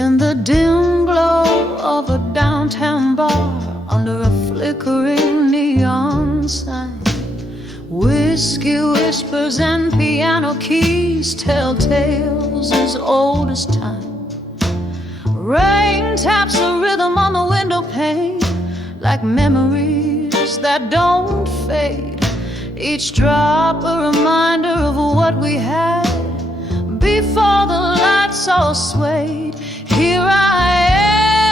in the dim glow of a downtown bar, under a flickering neon sign. Whiskey whispers and piano keys tell tales as old as time. Rain taps a rhythm on the window pane, like memories that don't fade. Each drop a reminder of what we had before the lights all swayed. Here I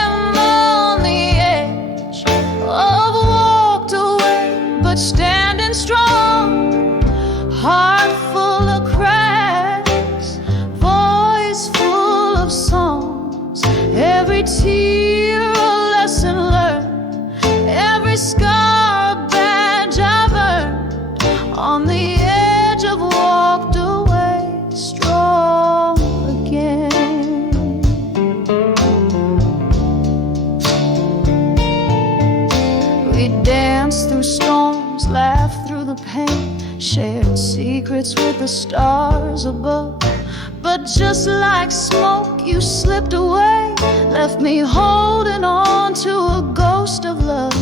am on the edge of walked away, but standing strong, heart full of cracks, voice full of songs. Every tear a lesson learned, every scar a badge I've earned. On the edge of walked away, strong again. We danced through storms, laughed through the pain, shared secrets with the stars above. But just like smoke, you slipped away, left me holding on to a ghost of love.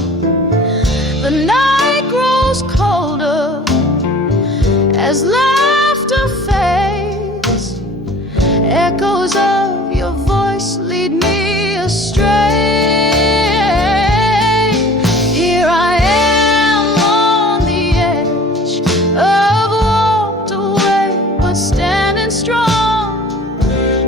The night grows colder as laughter fades. Echoes of your voice lead me astray. Here I am on the edge of walked away, but standing strong,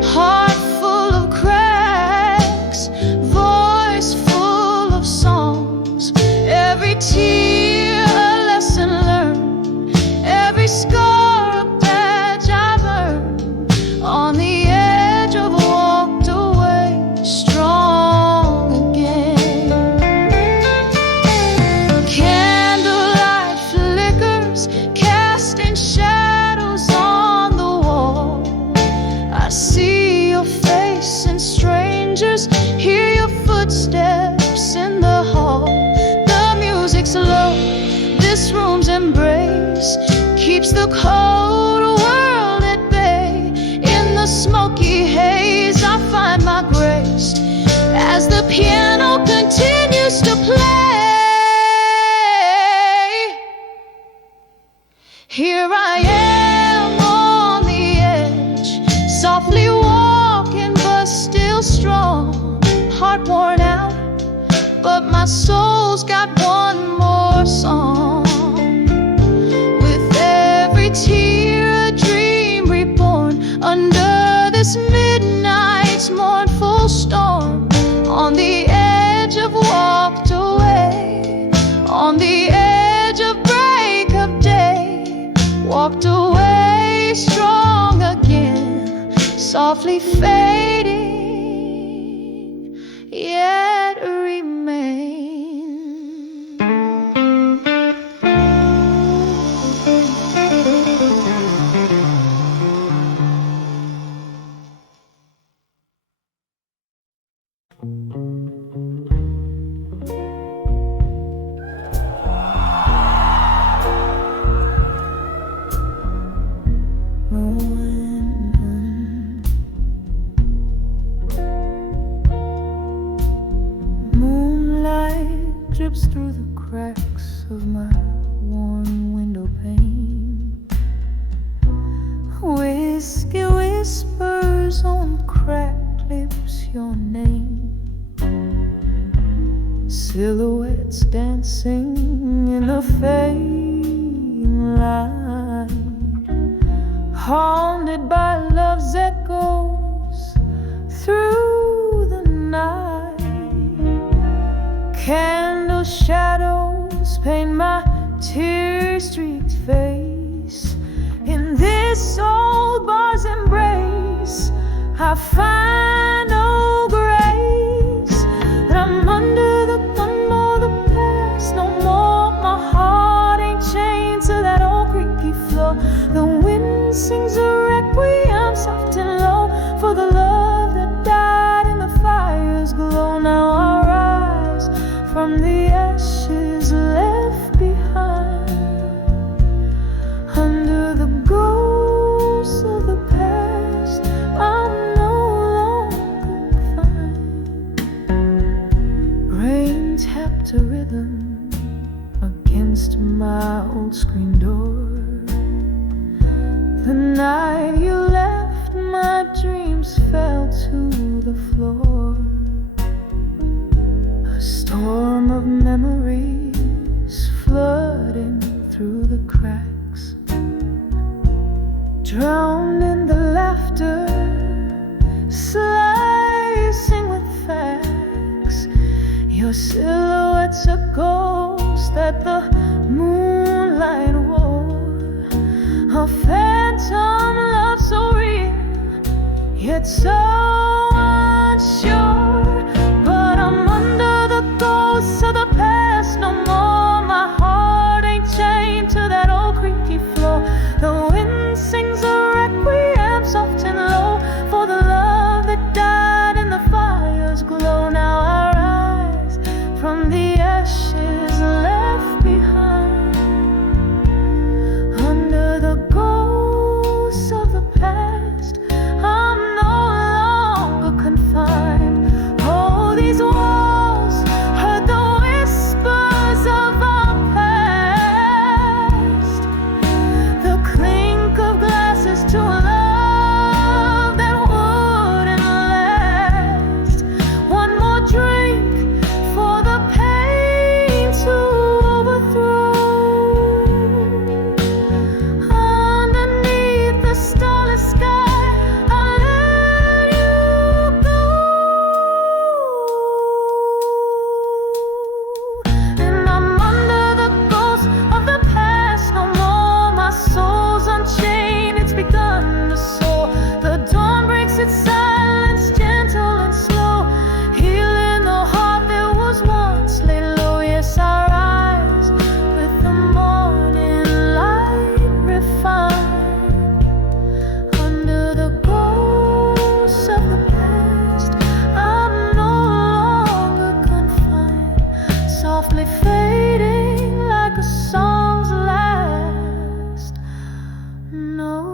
heart full of cracks, voice full of songs. Every tear a lesson learned, every scar a badge I've earned. On the edge of walked away, strong again. Candlelight flickers, casting shadows on the wall. I see your face and strangers, hear your footsteps in the hall. The music's low, this room's embrace keeps the cold world at bay. In the smoky haze I find my grace as the piano continues to play. Here I am on the edge, softly walking but still strong. Heart worn out, but my soul's got one more song. With every tear a dream reborn, under this midnight's mournful storm. On the edge of walked away, on the edge of break of day. Walked away, strong again, softly fading, yet remain. Moonlight drips through the cracks of my worn window pane. Whiskey whispers on cracked lips your name. Silhouettes dancing in the fading light, haunted by love's echoes through the night. Candle shadows paint my tear-streaked face. In this old bar's embrace I find no grace. That I'm under the thumb of the past no more. My heart ain't chained to that old creaky floor. The wind sings a requiem soft and low for the love that died in the fire's glow. Now I rise from the ashes left behind, under the ghosts of the past I'm no longer tapped a rhythm against my old screen door. The night you left, my dreams fell to the floor. A storm of memories flooding through the cracks, drowned in the laughter, slicing with facts. Your silhouette's a ghost that the moonlight wore, a phantom love so real, yet so unsure. But I'm under the ghosts of the past no more. My heart ain't chained to that old creaky floor. The wind sings a requiem soft and low for the love that died in the fire's glow. Now I rise from the ashes left behind, under the ghosts of the past. I'm no longer confined. Oh, these walls heard the whispers of our past, the clink of glasses to a love that wouldn't last. One more drink for the pain to overthrow. Underneath the starless sky, I'll let you go. And I'm under the ghost of the past no more. My soul's unchained, it's begun to soar. The dawn breaks its silence, gentle and slow, healing the heart that was once laid low. Yes, I rise with the morning light refined, under the ghosts of the past. I'm no longer confined, softly fading like a song's last note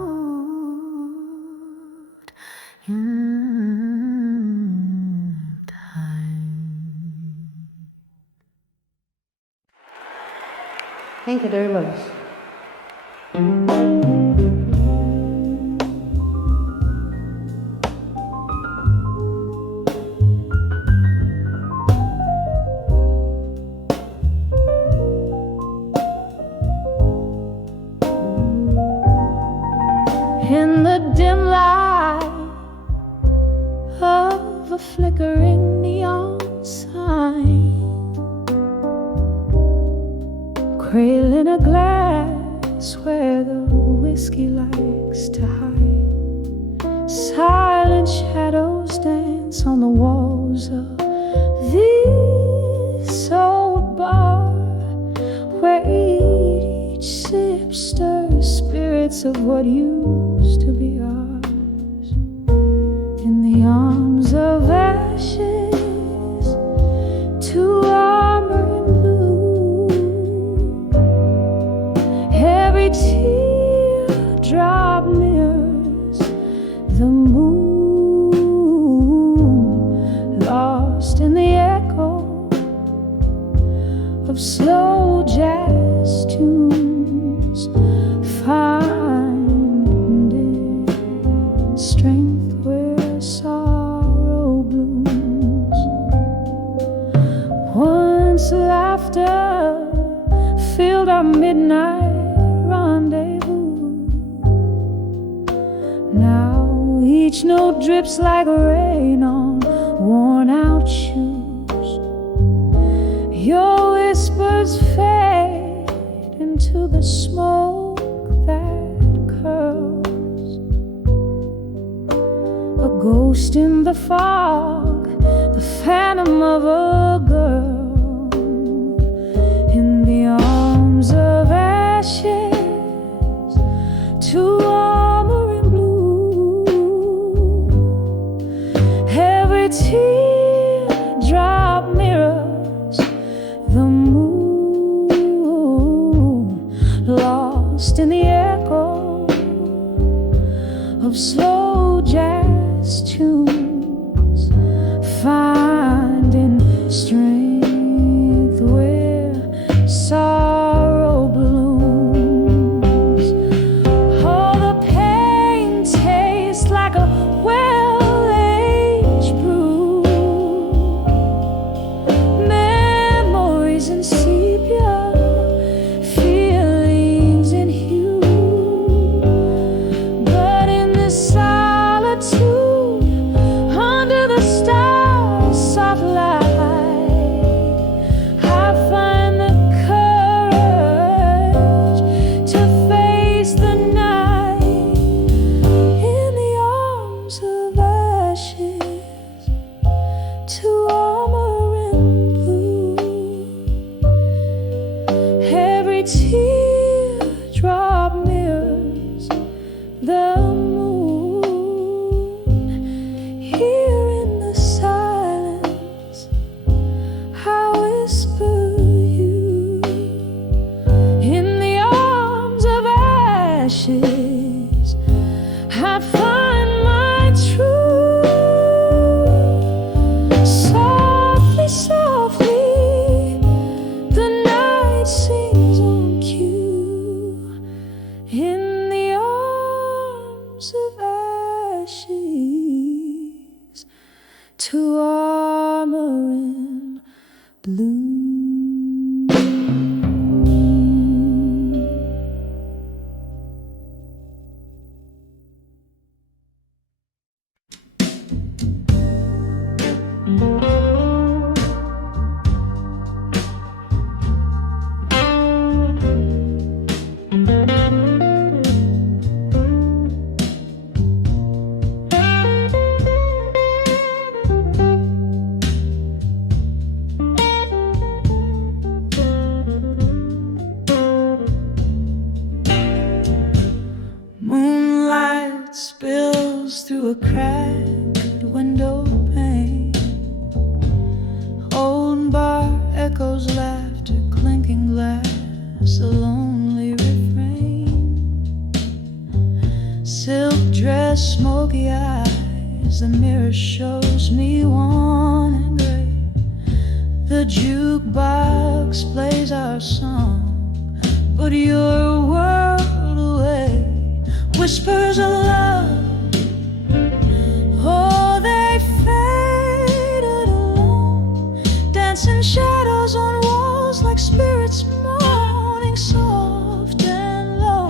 in time. Thank you very much. In the dim light of a flickering neon sign, cradling a glass where the whiskey likes to hide. Silent shadows dance on the walls of this old bar, where each sip stirs spirits of what used to be ours. In the arms of ashes, to armor in blue, every teardrop mirrors the moon, lost in the echo of slow jazz tunes, finding strength where sorrow blooms. Once laughter filled our midnight rendezvous. Now each note drips like rain on worn out shoes. Your whispers fade into the smoke that curls, a ghost in the fog, the phantom of a girl. In the arms of ashes, to armor in blue, every teardrop mirrors the moon, lost in the echo of slow jazz tunes, finding strength to armor in blue. Moonlight spills through a cracked window pane. Old bar echoes laughter, clinking glass, a lonely refrain. Silk dress, smoky eyes, the mirror shows me wan and gray. The jukebox plays our song, but you're a world away. Whispers of love, oh, they faded alone, dancing shadows on walls like spirits moaning soft and low.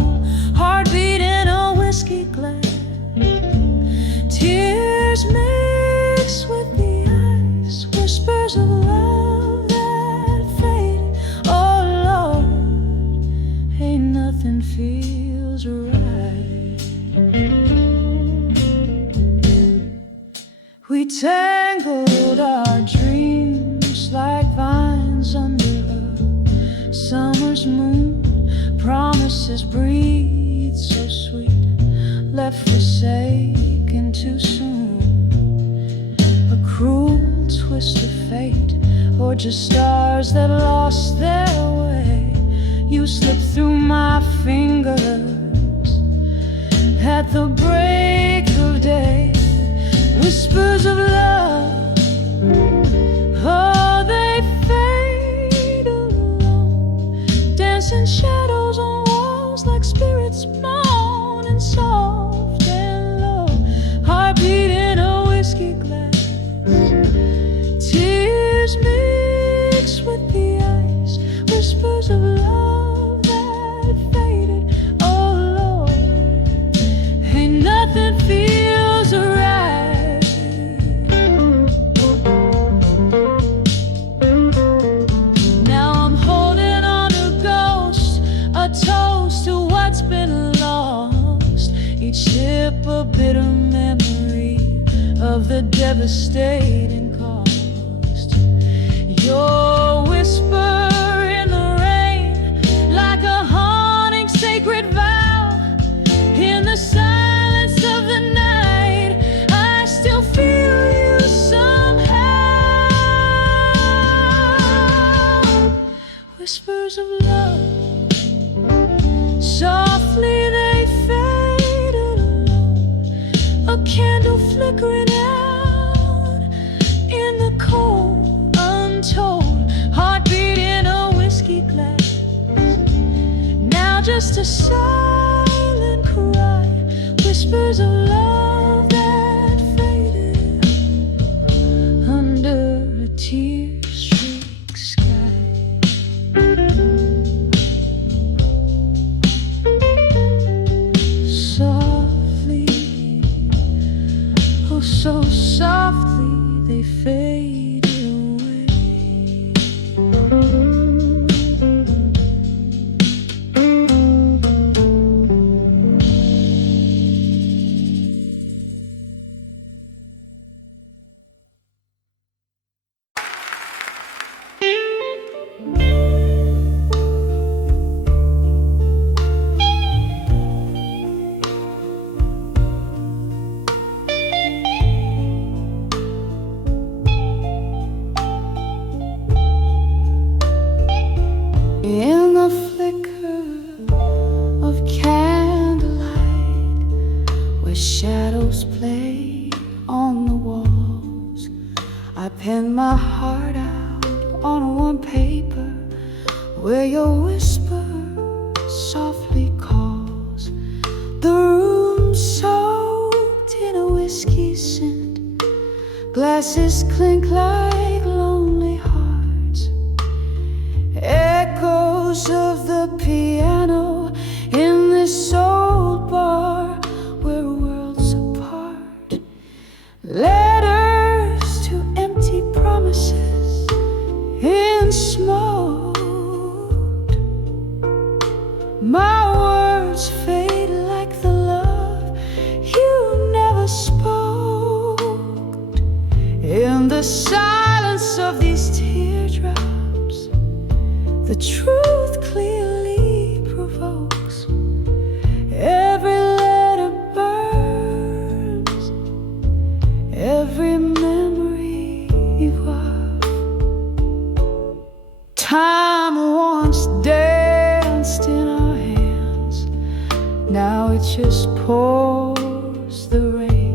Heartbeat in a whiskey glass, tears mix with the ice. Whispers of love that faded, oh Lord, ain't nothing feels right. We tangled our dreams like vines under a summer's moon. Promises breathe so sweet, left forsaken too soon. A cruel twist of fate, or just stars that lost their way. You slipped through my fingers at the break of day. Whispers of love, oh, they fade alone, dancing shadows on walls like spirits moaning soft and low. Heartbeat in a whiskey glass, tears mix with the ice. Whispers of love that faded, oh Lord, ain't nothing feels right. Sip a bitter memory of the devastating cost. Your whisper in the rain, like a haunting sacred vow. In the silence of the night, I still feel you somehow. Whispers of love, softly they fade, a candle flickering out in the cold, untold. Heartbeat in a whiskey glass, now just a silent cry. Whispers of love that faded under a tear-streaked sky. So softly they fade away. In the flicker of candlelight, where shadows play on the walls, I pen my heart out on warm paper, where your whisper softly calls. The room soaked in a whiskey scent, Glasses clink like lonely hearts, echoes of the piano in this old bar we're worlds apart. Letters to empty promises in smoke. My words fade like the love you never spoke. In the silence of these teardrops, the truth clearly provokes. Every letter burns, every memory evolves. Time once danced in our hands, now it just pours the rain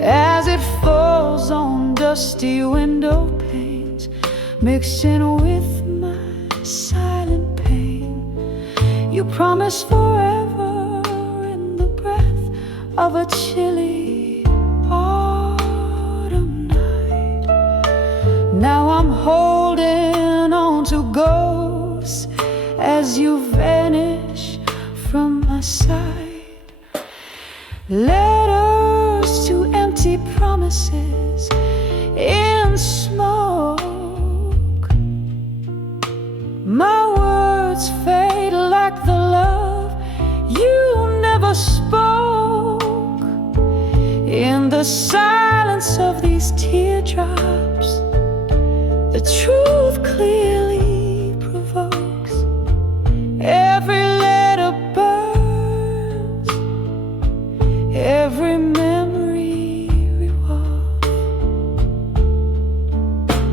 as it falls on dusty window panes, mixing with my silent pain. You promised forever in the breath of a chilly autumn night. Now I'm holding on to ghosts as you vanish from my side. Letters to empty promises in smoke. My words fade like the love you never spoke. In the silence of these teardrops, the truth clearly provokes. Every letter burns, every memory revolves.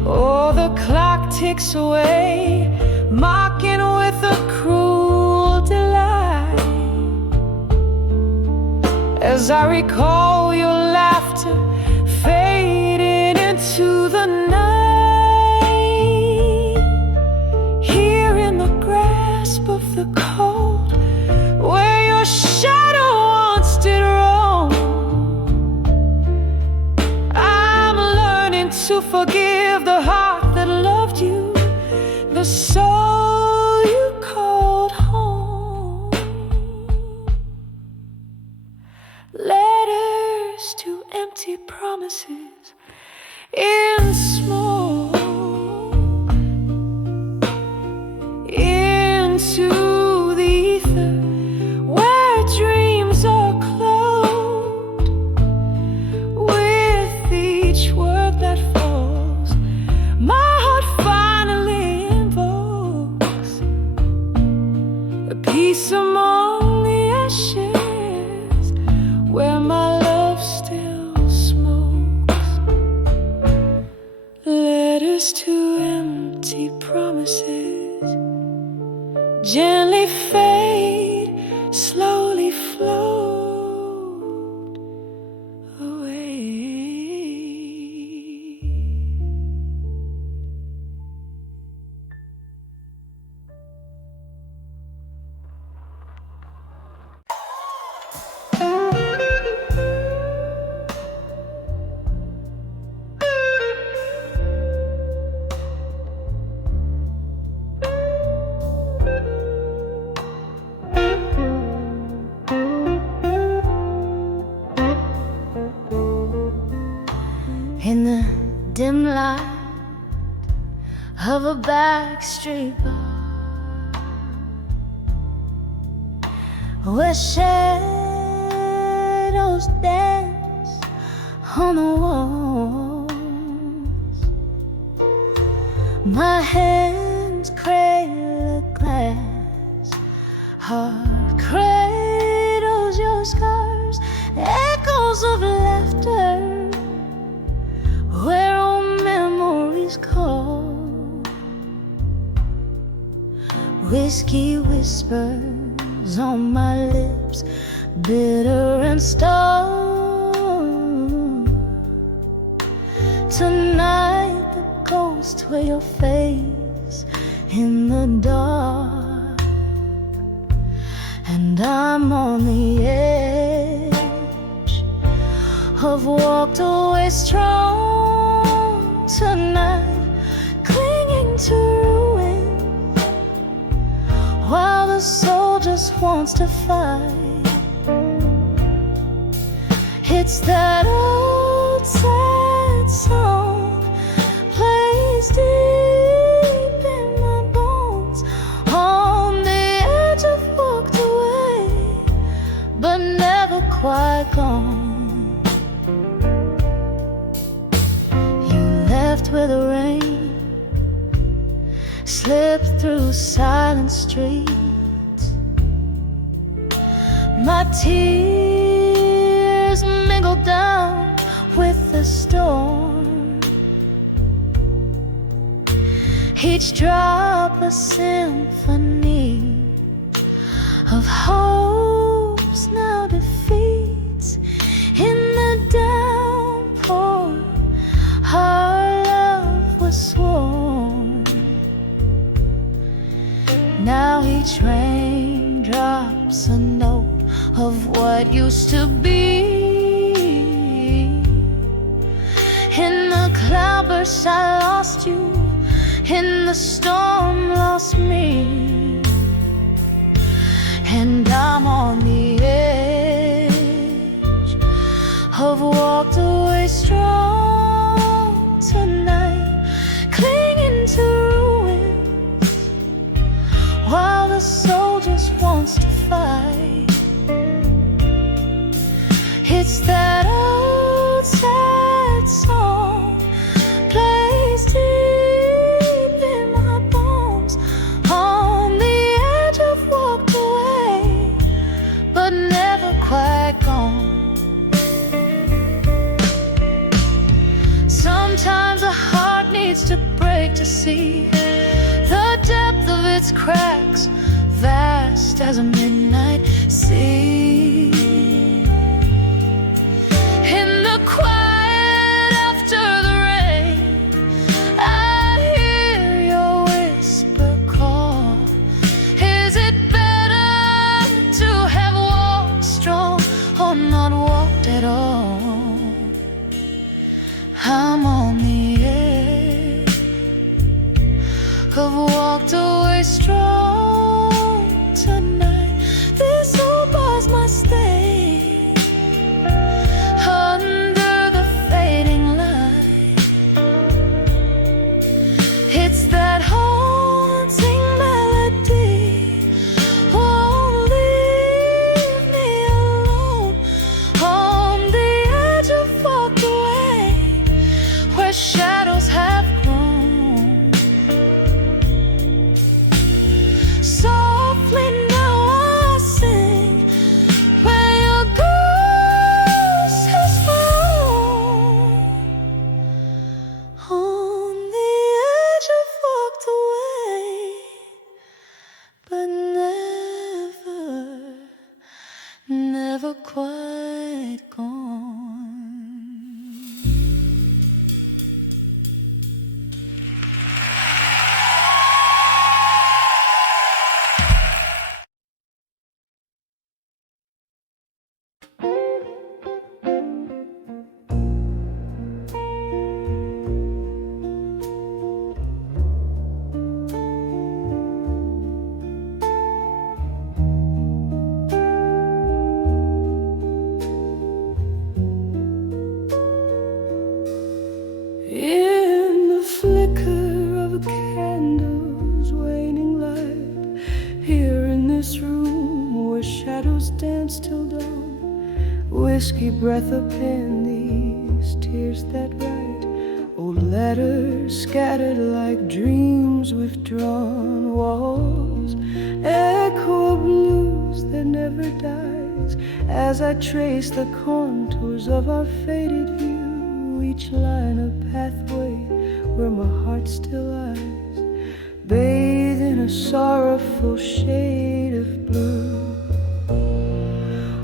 Oh, the clock ticks away, mocking with a cruel delight, as I recall your laughter fading into the night. Here in the grasp of the cold, where your shadow once did roam, I'm learning to forgive the heart that loved you, the soul you called home. Letters to empty promises in smoke. Into the ether where dreams are cloaked. With each word that falls, my heart finally invokes a peace among the ashes where my love still smokes. Letters to empty promises gently fade, slowly float away. In the dim light of a backstreet bar, where shadows dance on the walls, my hands cradle a glass, heart cradles your scars, echoes of laughter where old memories call. Whiskey whispers on my lips, bitter and stone. Tonight the ghosts wear your face in the dark, and I'm on the edge have walked away strong tonight, clinging to ruin, while the soul just wants to fight. It's that old sad song plays deep in my bones. On the edge I've walked away, but never quite gone. You left where the rain slipped through silent streets. My tears mingled down with the storm, each drop a symphony of hopes now defeats. In the downpour our love was sworn. Now each rain drops a note of what used to be. In the cloudburst I lost you, in the storm lost me, and I'm on the edge, have walked away strong tonight, clinging to ruins, while the soul just wants to fight. It's that old sad song plays deep in my bones. On the edge I've walked away, but never quite gone. Sometimes a heart needs to break to see the depth of its cracks, vast as a midnight sea. In the quiet after the rain, I hear your whisper call. Is it better to have walked strong or not walked at all? I'm on the edge, have walked away strong tonight. This old bar's my stay under the fading light. It's that haunting melody, won't leave me alone. On the edge I've walked away, where shadows have grown. Softly now I sing, where your ghost has flown. On the edge I've walked away, but never quite gone. In the flicker of a candle's waning light, here in this room where shadows dance till dawn, whiskey breath upin these tears that write, old letters scattered like dreams withdrawn, walls echo of blues that never dies, as I trace the contours of our faded view, each line a pathway where my heart still lies, bathed in a sorrowful shade of blue.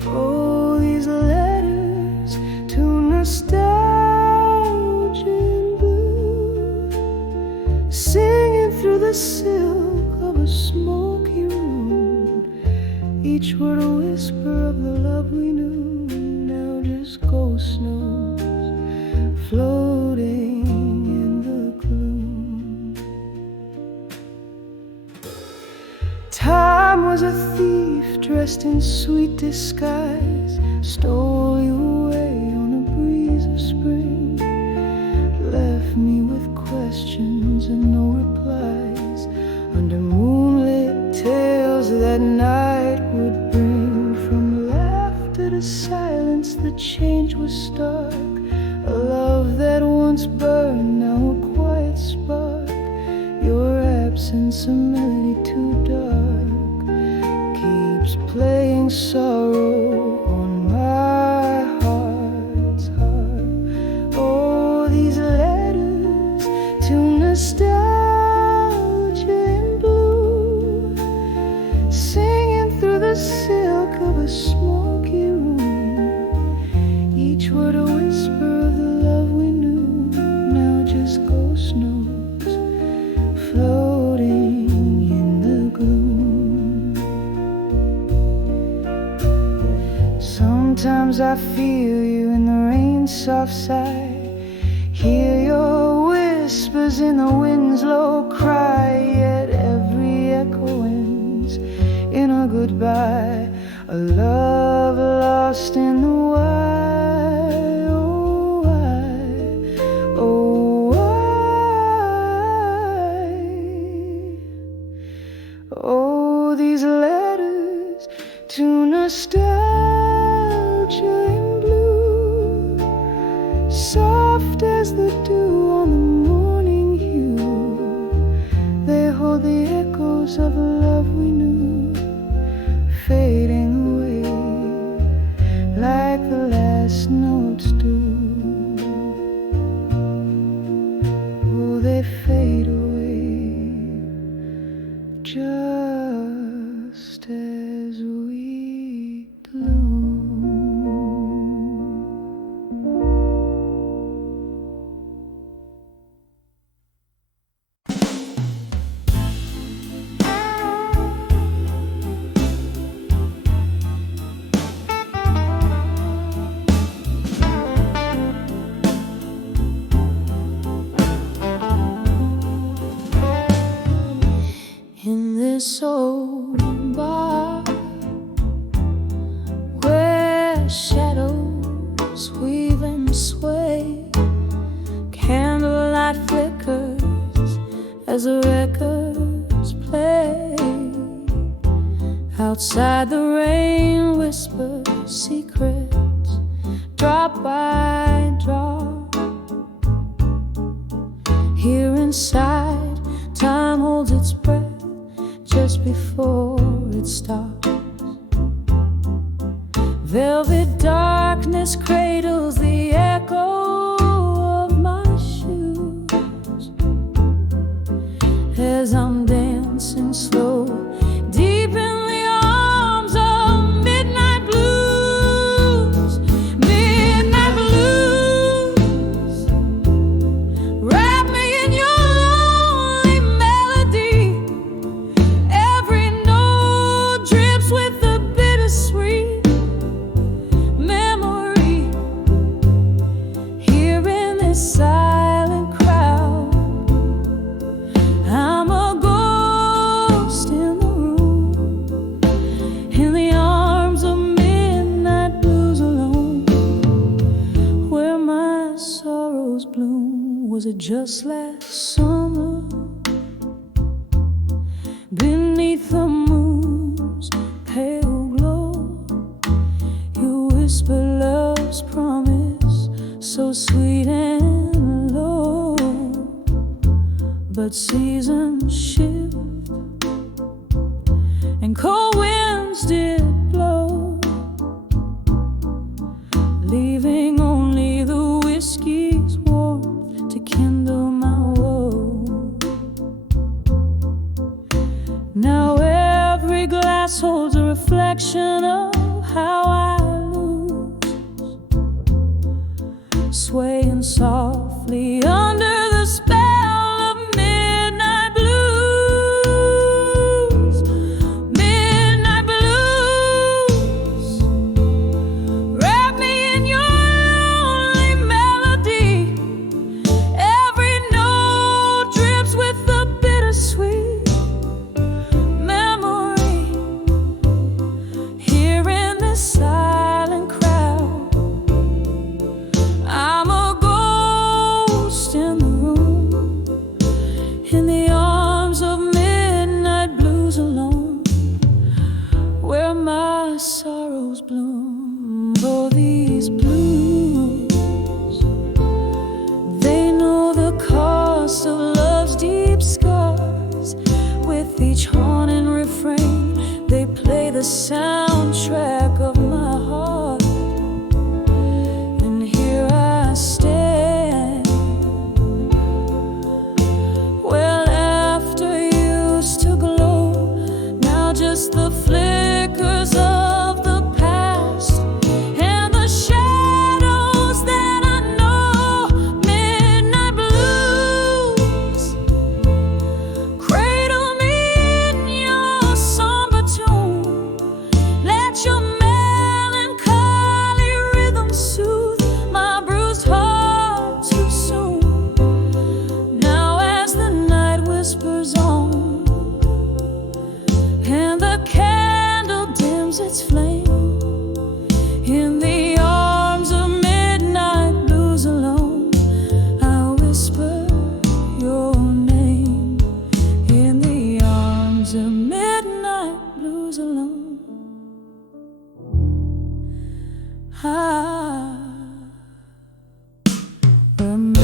Oh, these letters to nostalgia in blue, singing through the silk of a smoky room, each word a whisper of the love we knew, now just ghost notes floating in the gloom. Time was a thief dressed in sweet disguise, stole you away on a breeze of spring, left me with questions and no replies, under moonlit tales that night would bring. From laughter to silence, the change was stark. A love that once burned, now a quiet spark. Your absence, a melody too dark, keeps playing sorrow on my heart's harp. Oh, these letters to nostalgia in blue, singing through the silk of a smoky room, each word a whisper of the love we knew, now just ghost notes floating in the gloom. Sometimes I feel you in the rain's soft sigh, hear your whispers in the wind's low cry, yet every echo ends in a goodbye, a love lost in the wild. Oh, these letters to nostalgia in blue, soft as the dew on the morning hue, they hold the echoes of a love we knew, fading away like the last notes do. Oh, they fade away just as we gloom. In this old bar where shadows weave and sway, candlelight flickers as the records play. Outside the rain whispers secrets, drop by drop. Here inside, time holds its breath just before it stops. Velvet darkness cradles the echo of my shoes as I'm dancing slow deep in the arms of midnight blues. Midnight blues, wrap me in your lonely melody. Every note drips with the bittersweet memory. Here in this silent crowd, I'm a ghost in the room, in the arms of midnight blues alone, where my sorrows bloom. Was it just last summer? Beneath the moon's pale glow, you whisper love's promise, so sweet and low. But seasons shift and cold winds did blow, leaving only the whiskey's warmth to kindle my woe. Now every glass holds a reflection of how I lose, swaying softly under the spell of midnight blues. Midnight blues, wrap me in your lonely melody. lost in the room, in the arms of midnight blues alone, where my sorrows bloom. Oh, these blues, they know the cost of love's deep scars. With each haunting refrain, they play the soundtrack of my heart. And here I stand, well, after used to glow, now just the flickers of the past and the shadows that I know. Midnight blues, cradle me in your somber tune. Let your melancholy rhythm soothe my bruised heart too soon. Now as the night whispers on and the candle dims its flame, in the arms of midnight blues alone, I whisper your name. In the arms of midnight blues alone, I remain.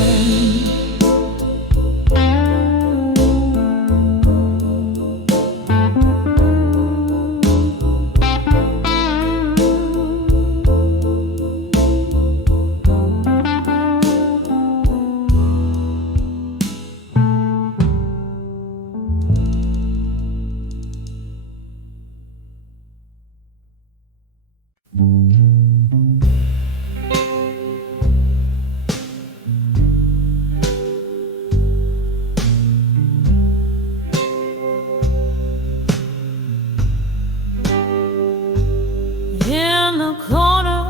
In the corner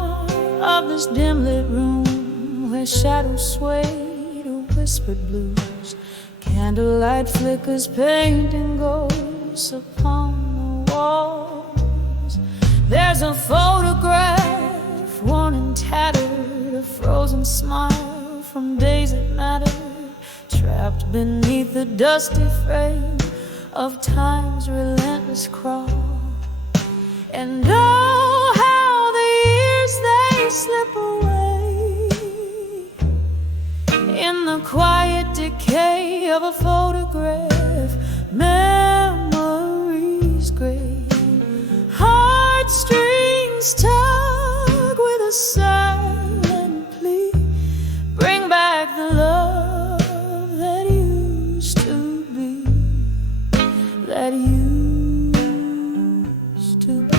of this dim lit room, where shadows sway to whispered blues, candlelight flickers painting ghosts upon the walls. There's a photograph, worn and tattered, a frozen smile from days that mattered, trapped beneath the dusty frame of time's relentless crawl. And oh, how the years they slip away in the quiet decay of a photograph. Memories gray, heartstrings tug with a silent plea. Bring back the love that used to be, that used to be.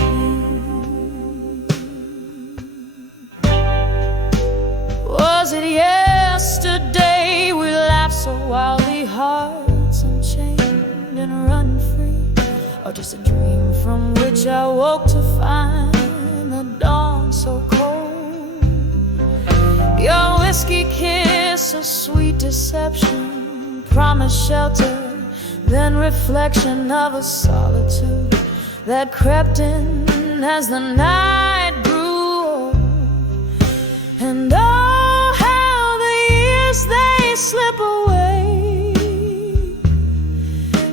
Was it yesterday we laughed so wildly, hearts unchained and running free? Or just a dream from which I woke to find the dawn so cold? Your whiskey kiss, a sweet deception, promised shelter, then reflection of a solitude that crept in as the night grew old. And oh, how the years they slip away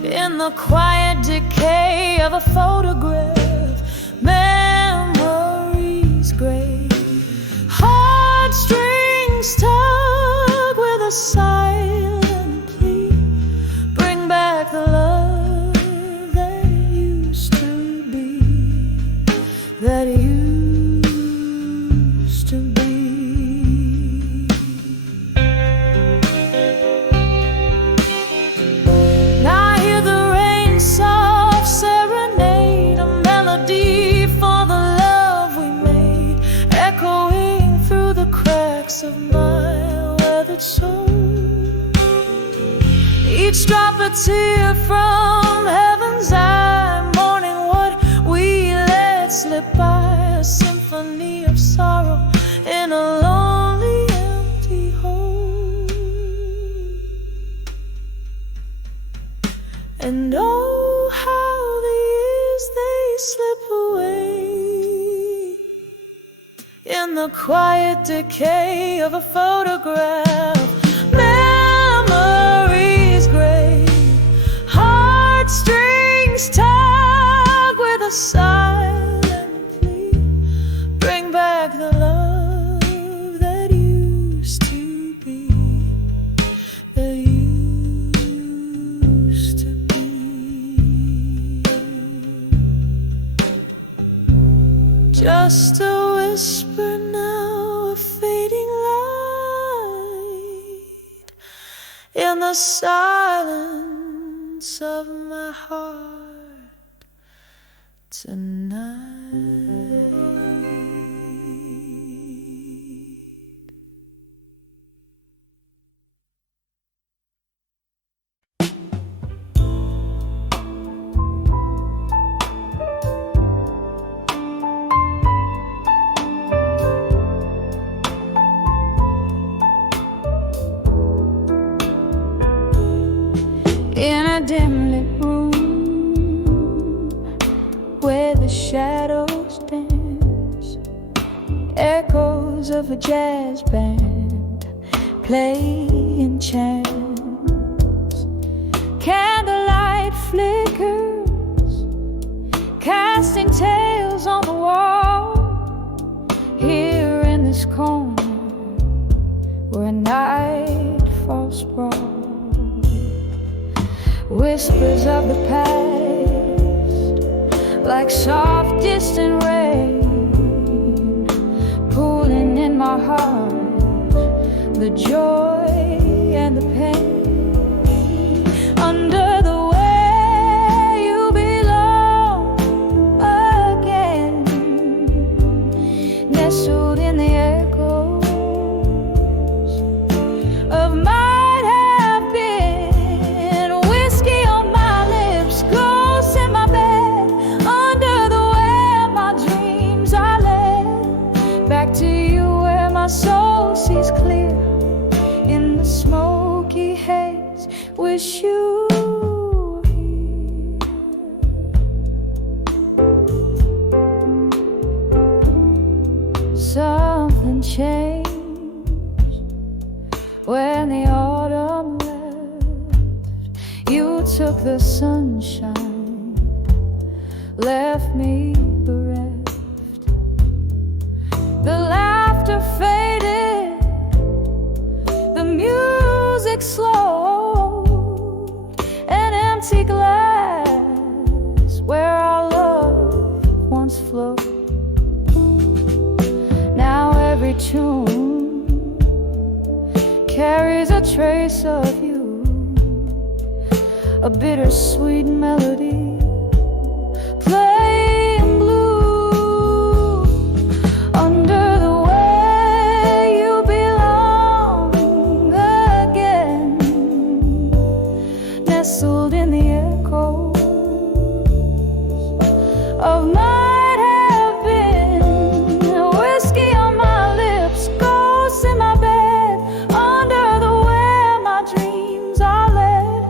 in the quiet decay of a photograph. Memories gray, heartstrings tug with a silent plea. Bring back the love that used to be, that used to be. Now I hear the rain soft serenade, a melody for the love we made, echoing through the cracks of my weathered soul. Each drop a tear from heaven's eye, mourning what we let slip by, a symphony of sorrow in a lonely empty hole. And oh, how the years they slip away in the quiet decay of a photograph. just a whisper now, a fading light in the silence of my heart tonight. In a dim lit room where the shadows dance, echoes of a jazz band play in chants. Candlelight flickers, casting tales on the wall. Here in this corner where night falls sprawl, whispers of the past, like soft distant rain, pooling in my heart, the joy and the pain. Under the way you belong again, nestled in the echoes of my soul sees clear in the smoky haze. Wish you were here. Something changed when the autumn left. You took the sunshine, left me bereft. The laughter faded, the music slowed, an empty glass where our love once flowed. Now every tune carries a trace of you, a bittersweet melody playing blue. Under the way you belong again, nestled in the echoes of might have been. Whiskey on my lips, ghosts in my bed. Under the way my dreams are led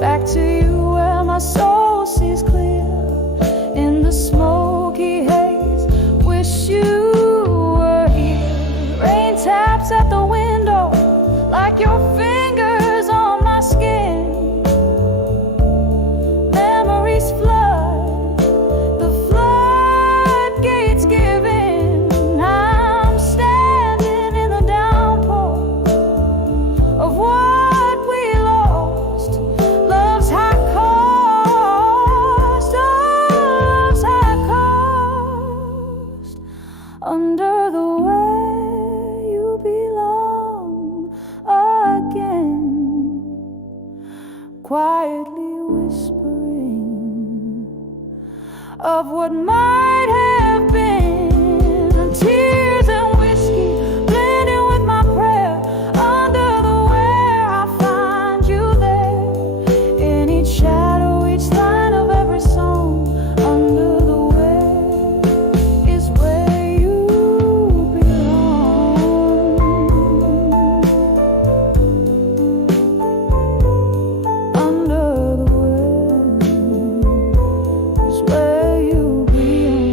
back to you, where my soul sees clear in the smoky haze. Wish you were here. Rain taps at the window like your fingers on my skin. Memories flood, the floodgates give in. I'm standing in the downpour of what we lost. Love's high cost, oh, love's high cost. Under the way you belong again, quietly whispering of what might have been. Tears and whiskey blending with my prayer. Under the where I find you there, in each shadow, each line of every song. Under the where is where you belong. Under the where is where you belong.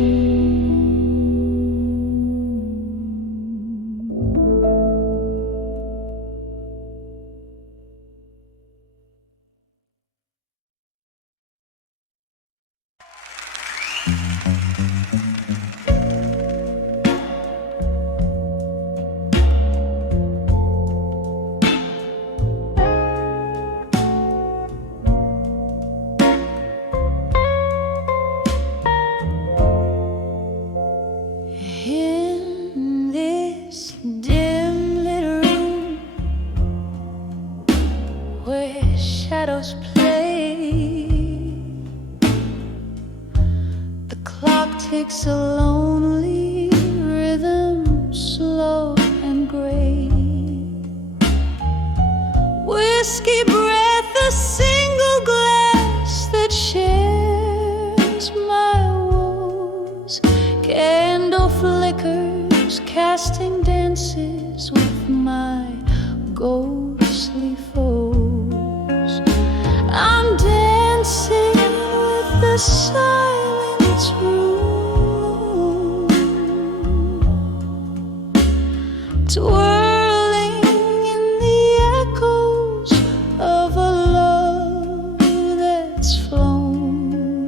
shadows play. The clock takes a lonely rhythm, slow and gray. Whiskey breath, a single glass that shares my woes. Candle flickers, casting dances with my ghostly foes. I'm dancing with the silence room, twirling in the echoes of a love that's flown.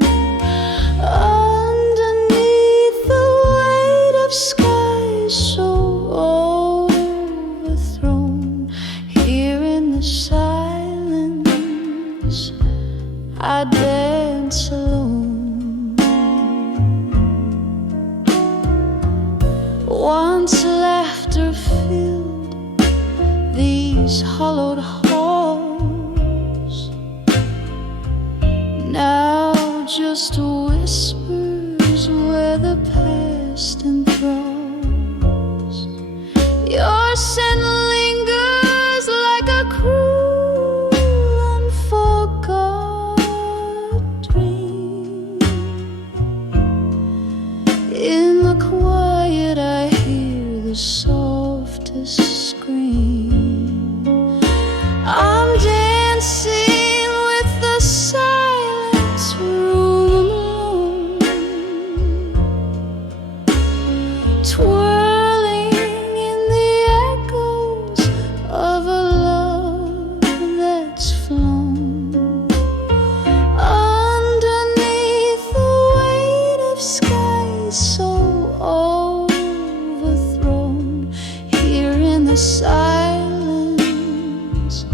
Underneath the weight of skies so overthrown, here in the silence I dance alone. Once laughter filled these hollowed halls, now just whispers where the past enthralls. Your scent lingers like a cruel, unforgot dream. In the quiet I hear the softest scream. I'm dancing with the silence room alone, twirling in the echoes of a love that's flown. Underneath the weight of skies so overthrown, here in the silence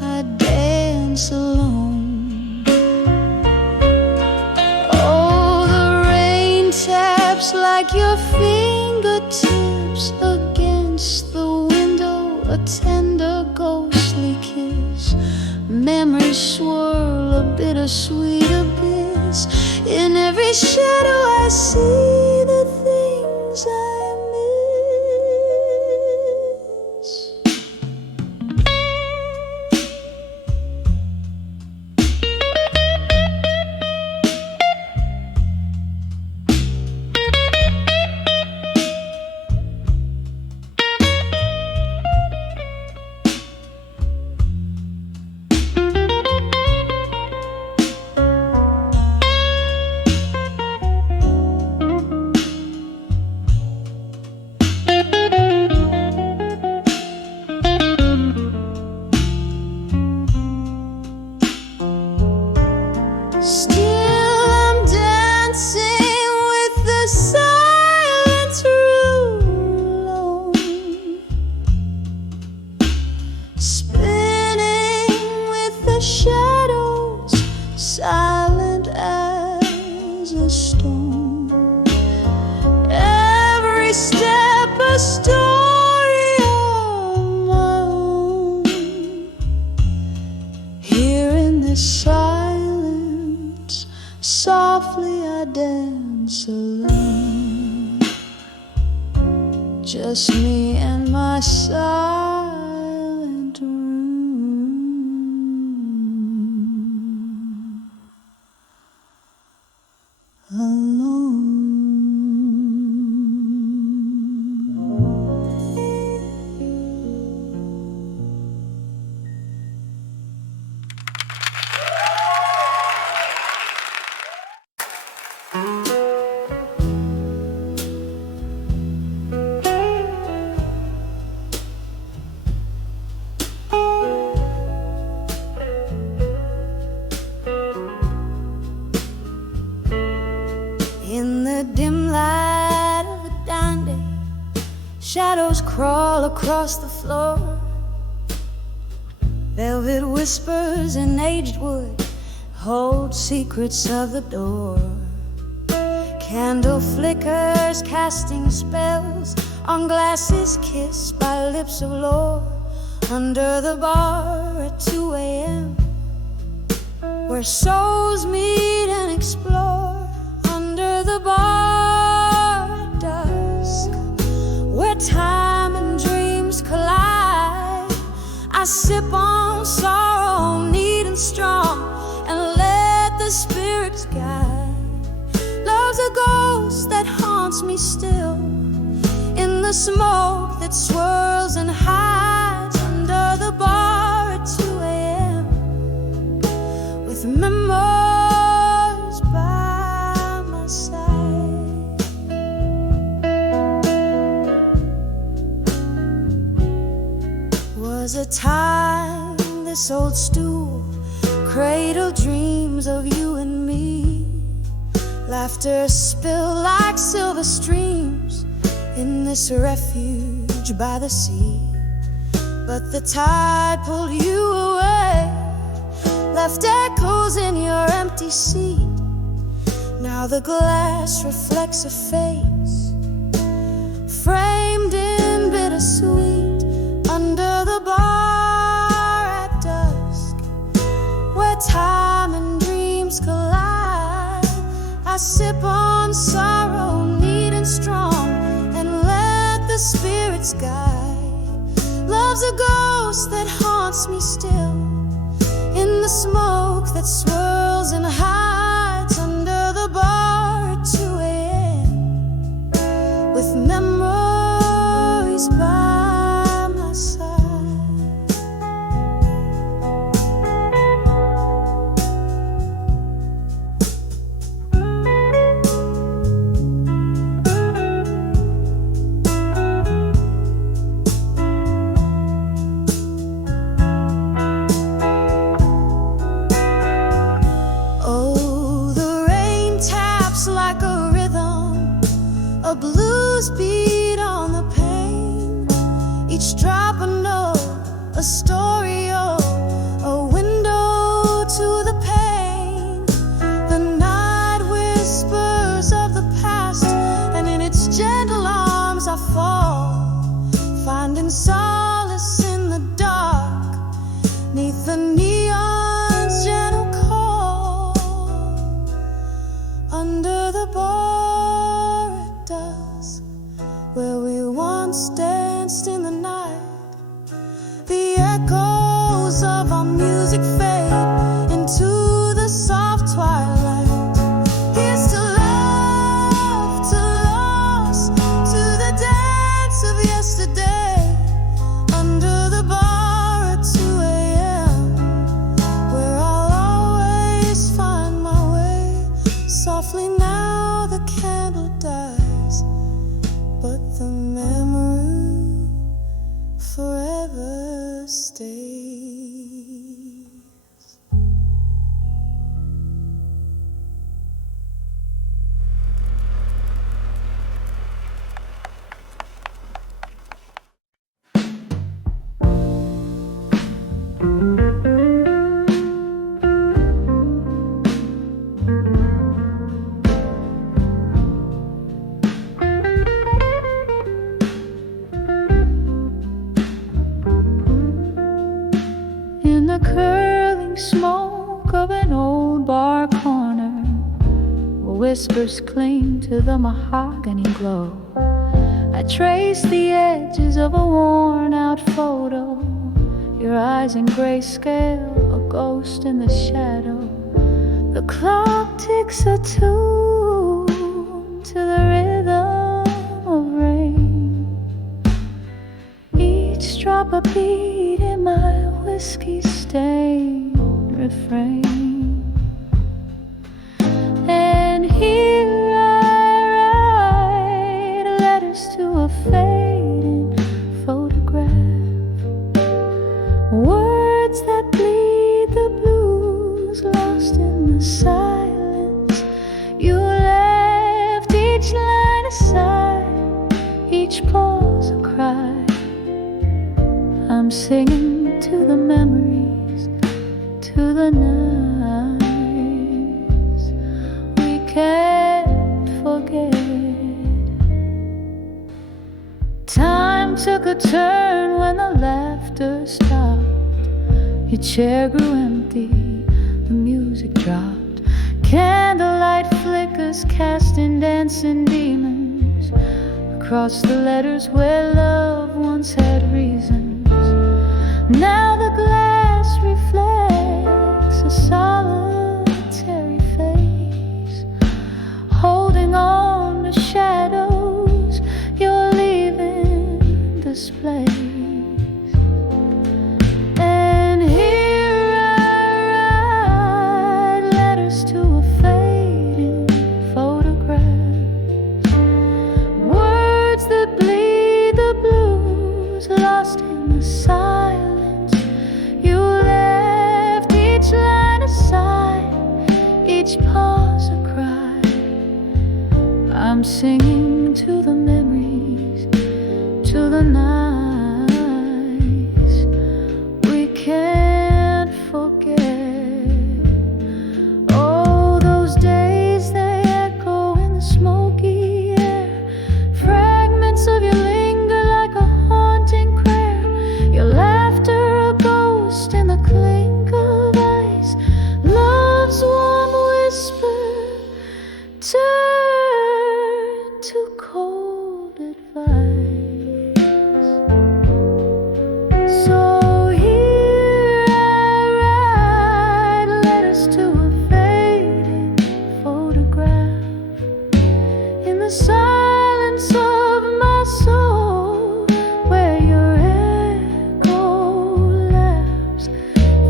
I dance alone. Oh, the rain taps like your fingertips against the window, a tender ghostly kiss. Memories swirl, a bittersweet abyss. In every shadow I see the things I miss. Still I'm dancing with the silence room alone, spinning with the shadows, silent as a stone. Every step a story of my own. Here in this silence, softly I dance alone, just me and my silent room alone. In the dim light of a dawn day, shadows crawl across the floor. Velvet whispers in aged wood hold secrets of the door. Candle flickers casting spells on glasses kissed by lips of lore. Under the bar at 2 a.m., where souls meet and explore under the bar at dusk, where time and dreams collide. I sip on sorrow, neat and strong, and let the spirits guide. Love's a ghost that haunts me still, in the smoke that swirls and hides under the bar at 2 a.m. with memories by my side. Was a time this old stool cradled dreams of you and me. Laughter spilled like silver streams in this refuge by the sea. But the tide pulled you away, left echoes in your empty seat. Now the glass reflects a face, framed in bittersweet, under the bar at dusk, where time and dreams collide. I sip on sorrow, neat and strong, and let the spirits guide. Love's a ghost that haunts me still, in the smoke that swirls and hides under the bar at 2 a.m. with memories by my side. A blues beat on the pane, each drop a note, a story, oh, a window to the pain. The night whispers of the past, and in its gentle arms I fall, finding solace in the dark, neath the neon's gentle call, under the bar where we once danced in the night. The echoes of our music fade into the soft twilight. Here's to love, to loss, to the dance of yesterday, under the bar at 2 a.m. where I'll always find my way. Softly now the candle dies, but the memory forever stays. Curling smoke of an old bar corner, where whispers cling to the mahogany glow. I trace the edges of a worn-out photo, your eyes in grayscale, a ghost in the shadow. The clock ticks a tune to the rhythm of rain, each drop a beat in my whiskey-stained refrain. And here I write letters to a fading photograph, words that bleed the blues, lost in the silence. You left each line aside, each pause a cry. I'm singing to the memories, to the nights we can't forget. Time took a turn when the laughter stopped. Your chair grew empty, the music dropped. Candlelight flickers casting dancing demons across the letters where love once had reasons. Now the glass reflects a solitary face, holding on to shadows. You're leaving this place. And here I write letters to a fading photograph, words that bleed the blues, lost in the silence. You left each line a sigh, each pause a cry. I'm singing to the memories, to the nights we can't forget. Oh, those days, they echo in the smoky air. Fragments of you linger like a haunting prayer. Your laughter a ghost in the clink of ice. Love's warm whisper turn to cold advice. So here I write letters to a fading photograph. In the silence of my soul, where your echo laughs,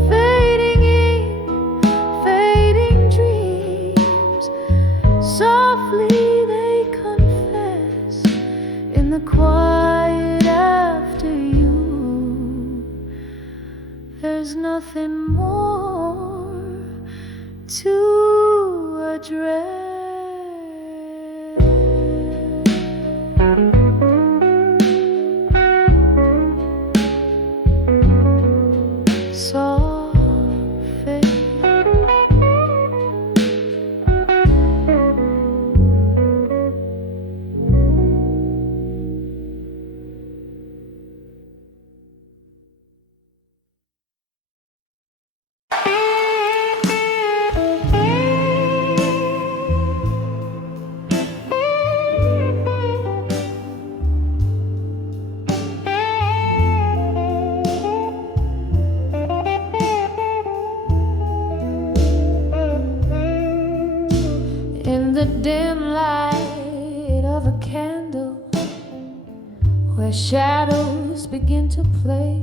fading in, fading dreams. Softly they confess in the quiet after you. There's nothing more to address. Soft fade. In the dim light of a candle, where shadows begin to play,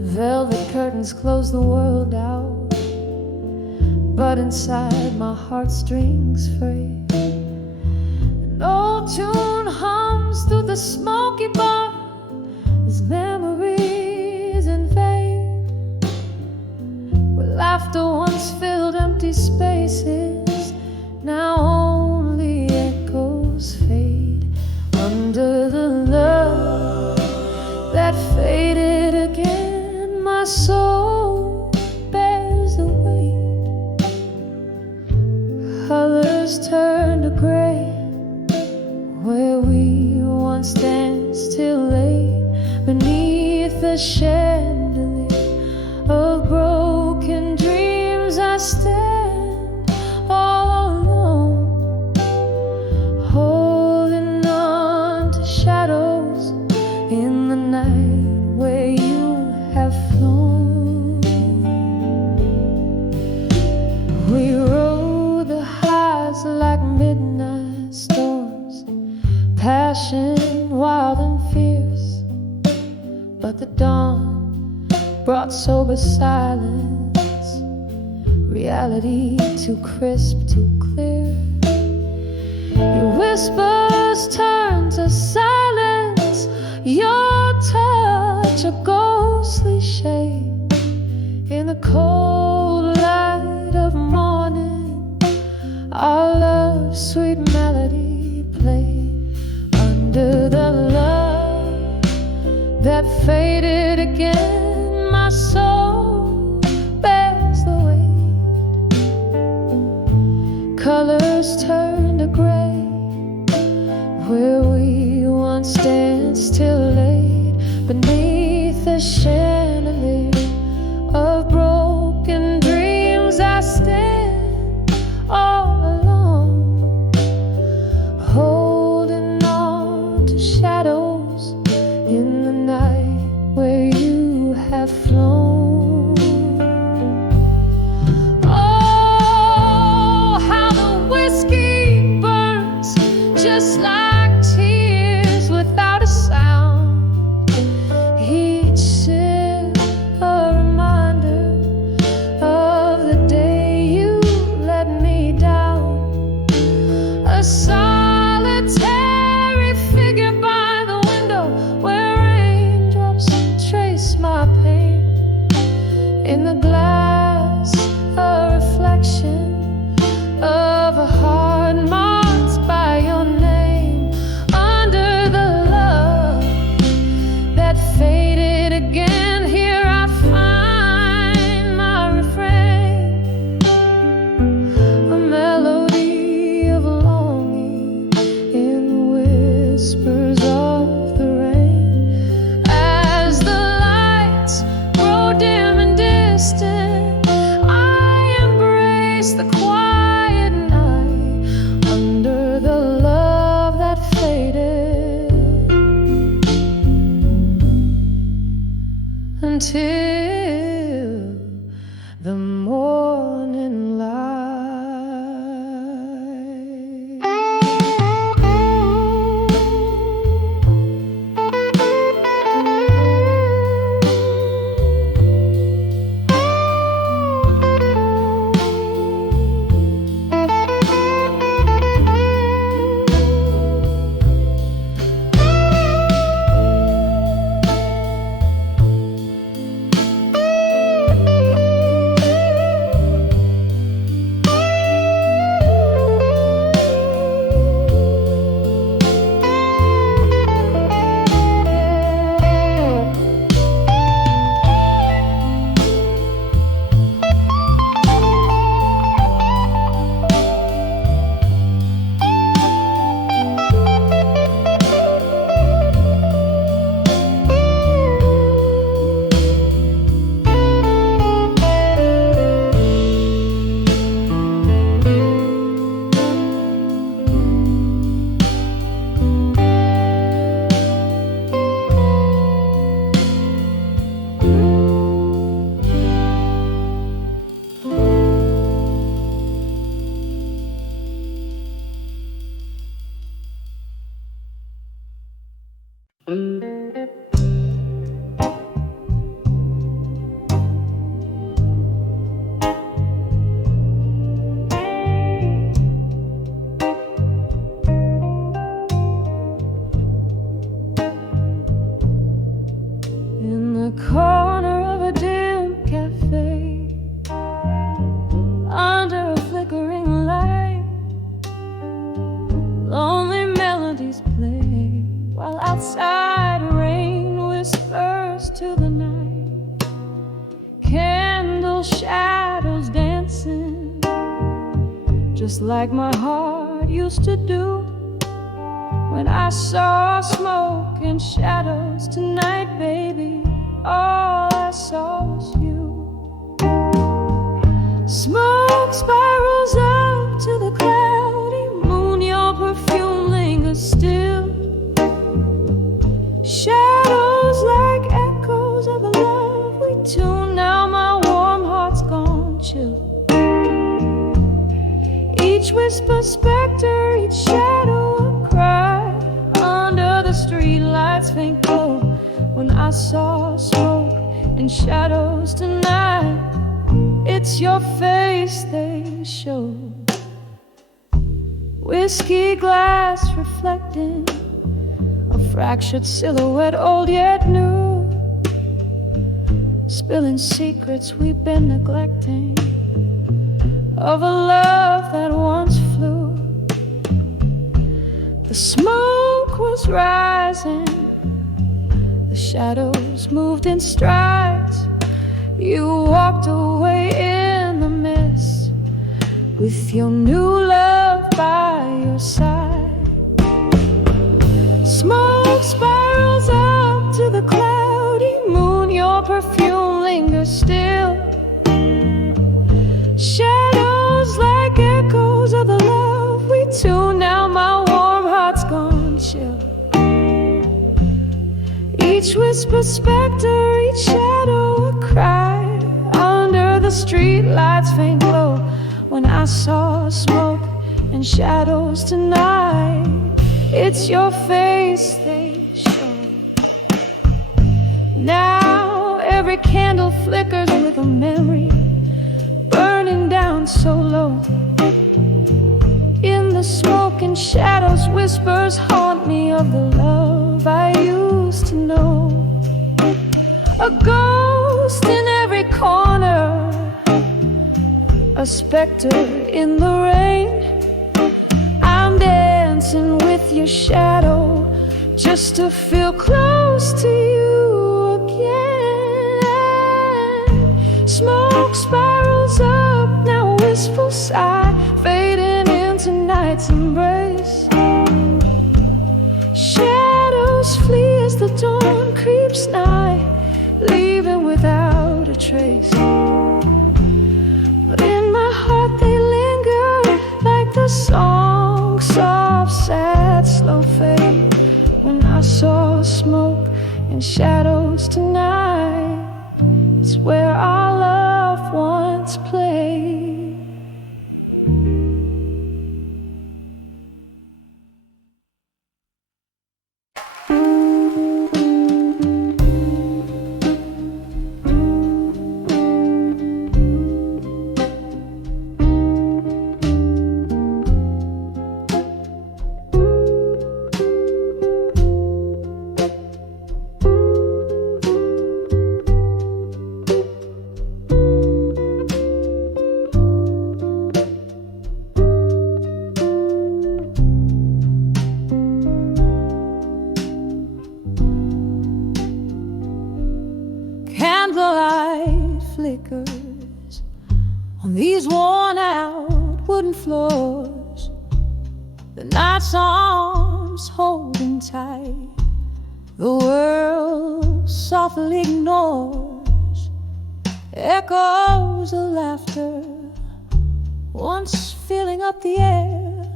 velvet curtains close the world out, but inside my heartstrings fray. An old tune hums through the smoky bar as memories invade, where laughter once filled empty spaces, now only echoes fade. Under the love that faded again, my soul bears the weight. Colors turn to gray, where we once danced till late, beneath the chandelier of broken dreams. I stand all alone, holding on to shadows in the night where you have flown. We rode the highs like midnight storms, passion wild and fierce, but the dawn brought sober silence, reality too crisp, too clear. Your whispers turn to silence, your touch a ghostly shade. In the cold light of morning, our love's sweet melody played. Under the love that faded again, my soul bears the weight. Colors turn to gray, where we once danced till late, beneath the chandelier of broken In the glass, a reflection of a heart marked by your name. Under the love that faded again, here I find my refrain, a melody of longing in the whispers of the rain. As the lights grow dim and distant, I embrace the quiet night under the love that faded, until the morning light. In the corner of a dim cafe, under a flickering light, lonely melodies play, while outside rain whispers to the night. Candle shadows dancing, just like my heart used to do when I saw smoke and shadows. Tonight, baby, all I saw was you. Smoke spirals up to the cloudy moon, your perfume lingers still. Shadows like echoes of the love we tune. Now my warm heart's gone chill. Each whisper specter, each shadow a cry. Under the streetlights faint glow, when I saw smoke and shadows tonight, it's your face they show. Whiskey glass reflecting a fractured silhouette, old yet new, spilling secrets we've been neglecting, of a love that once flew. The smoke was rising, the shadows moved in strides. You walked away in the mist, with your new love by your side. Smoke spirals up to the cloudy moon, your perfume lingers still. Shadows like echoes of the love we tune. Now my warm heart's gone chill. Each whisper specter, each shadow a cry. Under the streetlights faint glow, when I saw smoke and shadows tonight, it's your face they show. Now every candle flickers with a memory, burning down so low. In the smoke and shadows, whispers haunt me of the love I used to know. A ghost in every corner a specter in the rain. I'm dancing with your shadow just to feel close to you again. Smoke spirals up, now a wistful sigh, fading into night's embrace. Shadows flee as the dawn creeps nigh, leaving without a trace. But in my heart they linger like the songs of sad slow fade. When I saw smoke and shadows tonight, it's where our love once played. Candlelight flickers on these worn-out wooden floors. The night's arms holding tight, the world softly ignores echoes of laughter once filling up the air.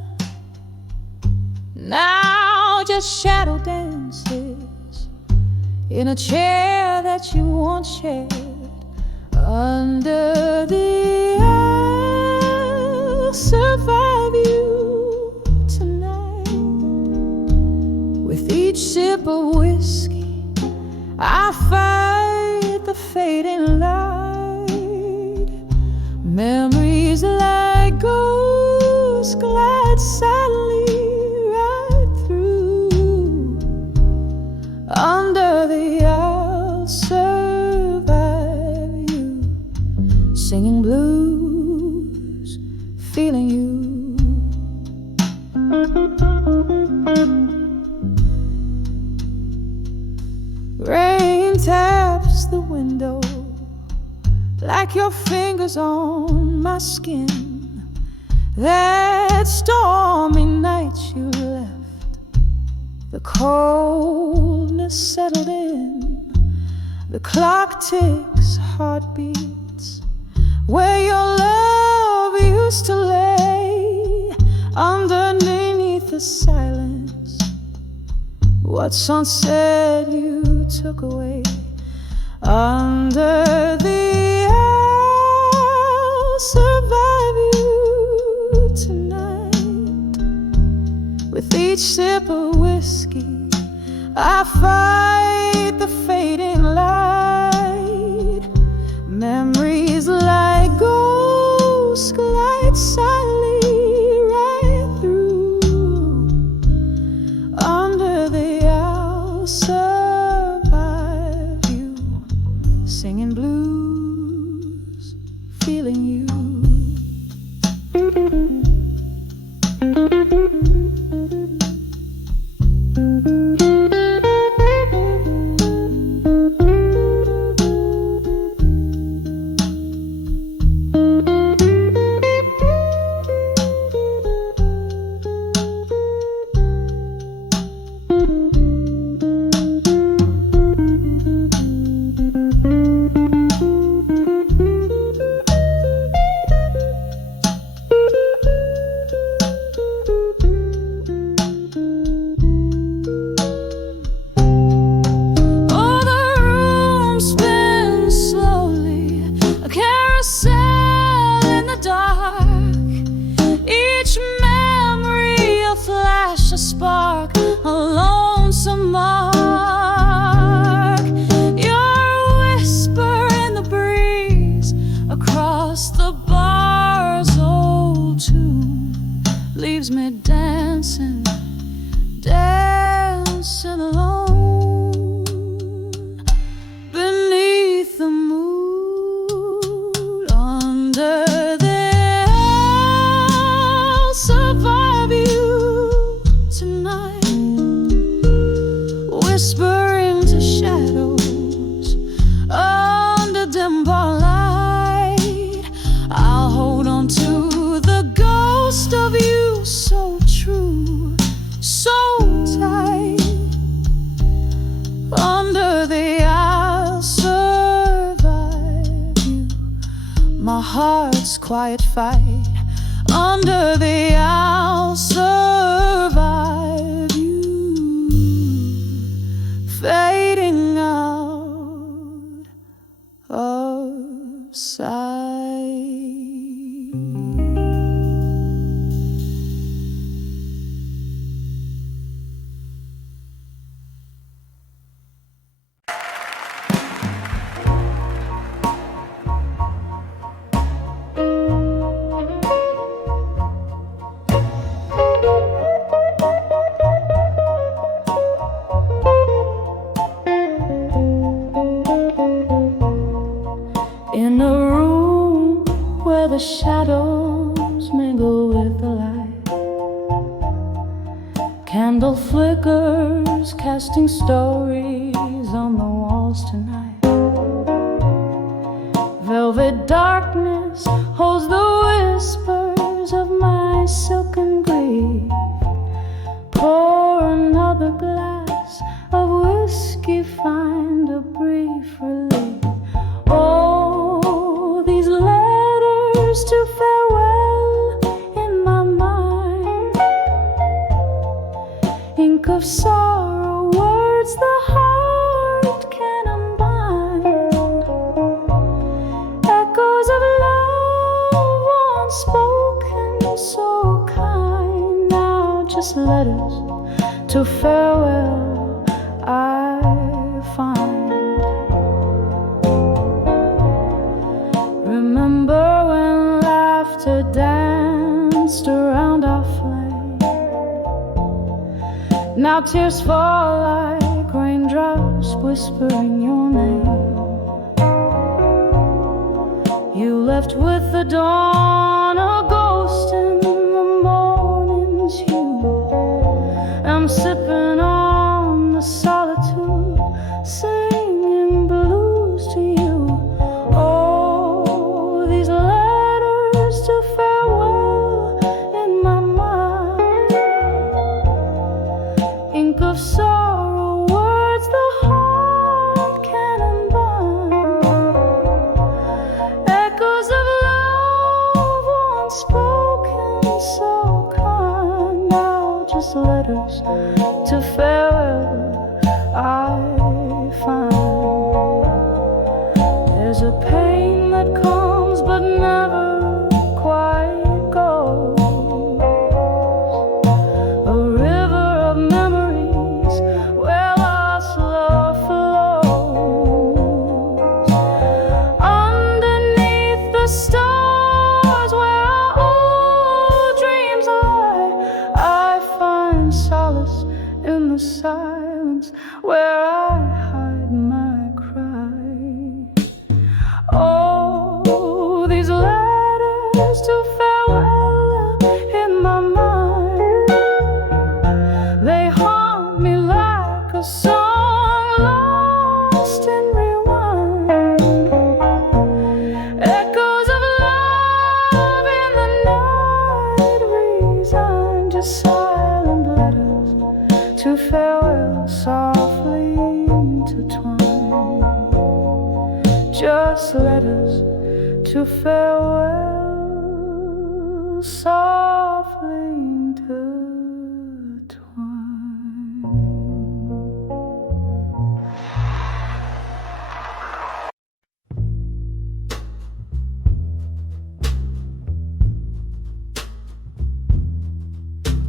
Now just shadow dances in a chair that you once shared. Under the I'll survive you tonight. With each sip of whiskey I fight the fading light. Memories like ghosts glide sadly right through. Under the I'll survive you, singing blues, feeling you. Rain taps the window like your fingers on my skin. That stormy night you left, the coldness settled in. The clock ticks heartbeats where your love used to lay. Underneath the silence, what's unsaid you took away. Under the I'll survive you tonight. With each sip of whiskey I fight the fading light. Memories like ghosts glide silently right through. Under the I'll survive you, singing blues, feeling you. heart's quiet fight under the I'll survive you fading out of sight. In a room where the shadows mingle with the light, candle flickers casting stories on the walls tonight. Velvet darkness holds the whispers of my silken grief. Pour another glass of whiskey, find a brief relief. Oh, these letters to farewell in my mind, ink of sorrow, words the heart can unbind, echoes of love unspoken, so kind. Now just letters to farewell I find. Remember when laughter danced around our flame? Now tears fall like raindrops whispering your name. You left with the dawn, a ghost in the morning's hue. I'm sipping on the solitude, singing blues to you. Oh, these letters to farewell in my mind, ink of sorrow, words the heart can unbind, echoes of love unspoken, so kind. Now just letters to farewell I find. There's a pain that comes but never quite goes, a river of memories where lost love flows. Underneath the stars where our old dreams lie, I find solace in the silence where I hide my cry. Oh, these letters to farewell in my mind, they haunt me like a song lost in rewind, echoes of love in the night resigned, just silent letters to farewell, softly intertwined. Just letters to farewell, softly intertwined.